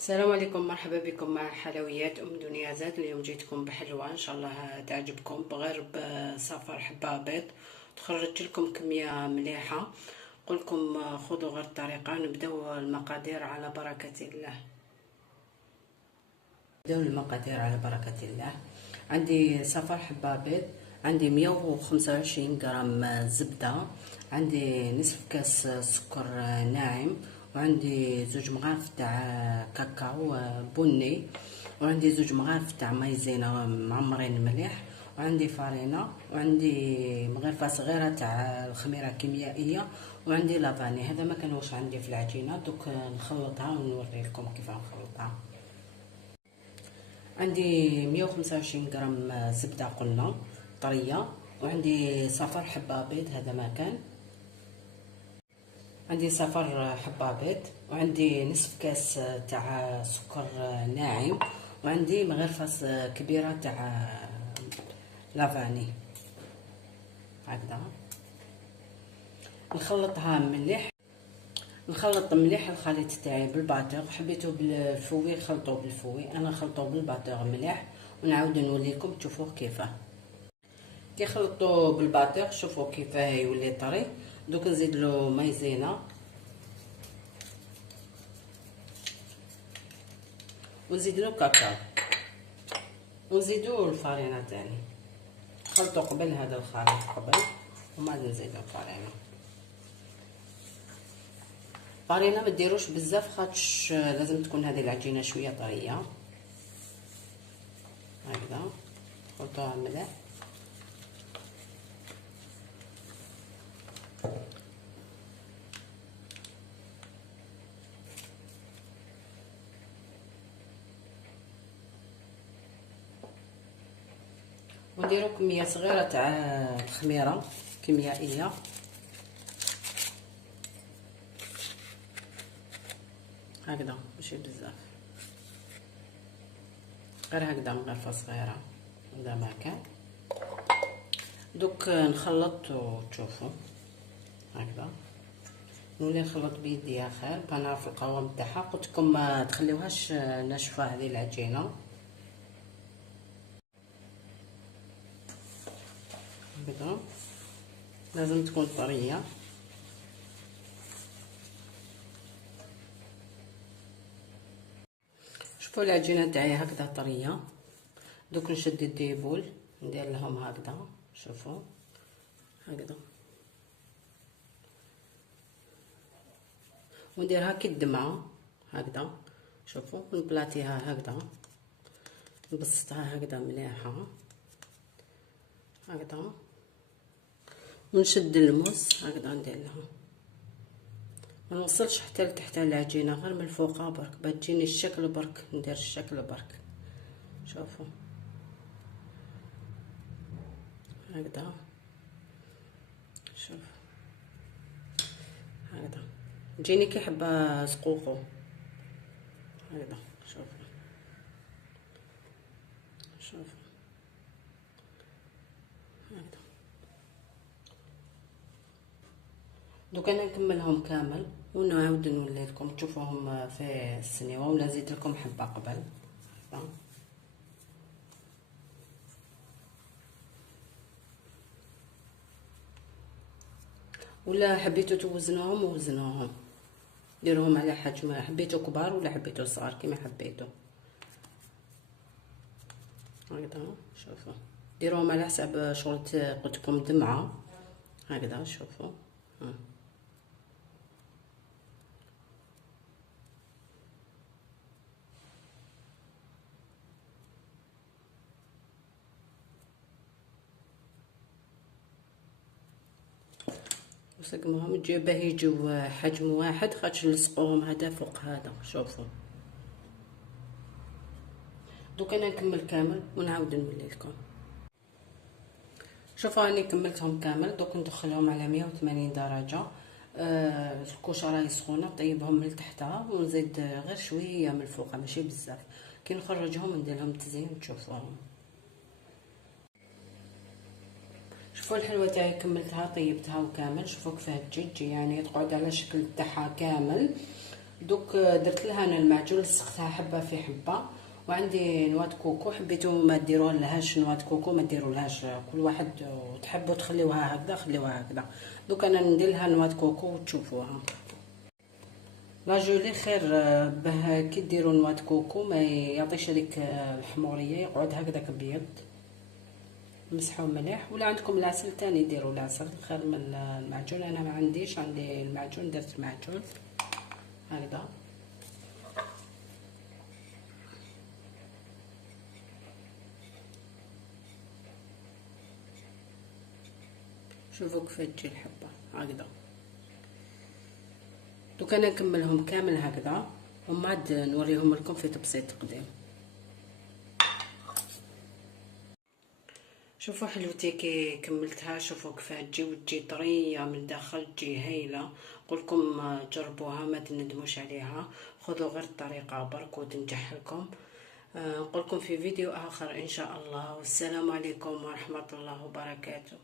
السلام عليكم، مرحبا بكم مع حلويات دنيا زاد. اليوم جيتكم بحلوه ان شاء الله تعجبكم، بغير بصفر حبه بيض. تخرجت لكم كميه مليحه. قلكم خذوا غير الطريقه. نبداو المقادير على بركه الله. نبداو المقادير على بركه الله. عندي صفر حبه بيض، عندي 125 غرام زبده، عندي نصف كاس سكر ناعم، وعندي زوج مغارف تاع كاكاو بني، وعندي زوج مغارف تاع مايزينا معمرين مليح، وعندي فارينه، وعندي مغرفه صغيره تاع الخميره كيميائيه، وعندي لافاني. هذا ما كانوش عندي في العجينه، دوك نخلطها ونوري لكم كيف نخلطها. عندي 125 غرام زبده قلنا طريه، وعندي صفر حبه بيض، هذا ما كان عندي صفر حبه بيض، وعندي نصف كاس تاع سكر ناعم، وعندي مغرفه كبيره تاع لافاني. هكذا نخلطها مليح. نخلط مليح الخليط تاعي بالباطور. حبيتو بالفوي خلطوه بالفوي، انا خلطوه بالباطور مليح، ونعاود نوليكم تشوفوه كيفاه. كي خلطوه بالباطور شوفوا كيفاه يولي طري. دوك نزيد له مايزينا، ونزيد له كاكاو، ونزيدو الفارينه تاني. خلطوا قبل هذا الخليط قبل، وما نزيدو الفارينه. الفارينه ما ديروش بزاف خاطش لازم تكون هذه العجينه شويه طريه. هكذا خلطوها مليح. ونديرو كميه صغيره تاع الخميره كيميائيه، هكذا ماشي بزاف، غير هكذا مغرفه صغيره. هذا ما كان. دوك نخلط وتشوفوا هكذا. نولي نخلط بيدي خير باه نعرف القوام تاعها. قلت لكم ما تخليوهاش ناشفه هذه العجينه، هكذا لازم تكون طريه. شوفوا العجينه تاعي هكذا طريه. دوك نشد الديبول ندير لهم هكذا، شوفوا هكذا، ونديرها كي الدمعه هكذا. شوفوا نبلاطيها هكذا، نبسطها هكذا مليحه هكذا، ونشد الموس هكذا ندير لها. ما نوصلش حتى لتحت العجينه، غير من الفوق برك باش تجيني الشكل برك. ندير الشكل برك، شوفوا هكذا. شوف هكذا تجيني كي حبه زقوقو هكذا. شوفوا شوفوا هكذا. دوك انا نكملهم كامل ونعاود نولي لكم تشوفوهم في السنيوه، ولا نزيد لكم حبه قبل. ولا حبيتو توزنوهم وزنوهم، ديروهم على حجم، حبيتو كبار ولا حبيتو صغار كيما حبيتو. هكذا شوفوا ديروهم على حسب شغل قلت لكم دمعه هكذا. شوفوا وسقموهم تجيب باه يجيو حجم واحد، خاطش نلصقوهم هذا فوق هذا. شوفوا دوك انا نكمل كامل ونعاود نولي لكم. شوفوا راني كملتهم كامل. دوك ندخلهم على 180 درجه. الكوشه راهي سخونه، طيبهم من تحتها ونزيد غير شويه من الفوق ماشي بزاف. كي نخرجهم ندير لهم تزيين تشوفوهم. شوفوا الحلوه تاعي كملتها طيبتها وكامل. شوفوا كيفاه تجي يعني تقعد على شكل تاعها كامل. دوك درت لها انا المعجون، لصقتها حبه في حبه. وعندي نواه كوكو، حبيتو ما ديروها لهاش نواه كوكو ما ديرولهاش، كل واحد تحبوا تخليوها هكذا خليوها هكذا. دوك انا ندير لها نواه كوكو وتشوفوها. لا جولي خير به كي ديروا نواه كوكو ما يعطيش هذيك الحموريه، يقعد هكذاك بيض. مسحوه مليح، ولا عندكم العسل تاني ديروا العسل خير من المعجون. انا ما عنديش، عندي المعجون درت المعجون هكذا. شوفوا كيف تجي الحبه هكذا. دوك انا نكملهم كامل هكذا، ومن بعد نوريهم لكم في تبسيط قديم. شوفوا حلوتي كي كملتها، شوفوا كيف تجي، وتجي طريه من داخل، تجي هايله. نقولكم جربوها ما تندموش عليها، خذوا غير الطريقه برك وتنجح لكم. نقولكم في فيديو اخر ان شاء الله، والسلام عليكم ورحمه الله وبركاته.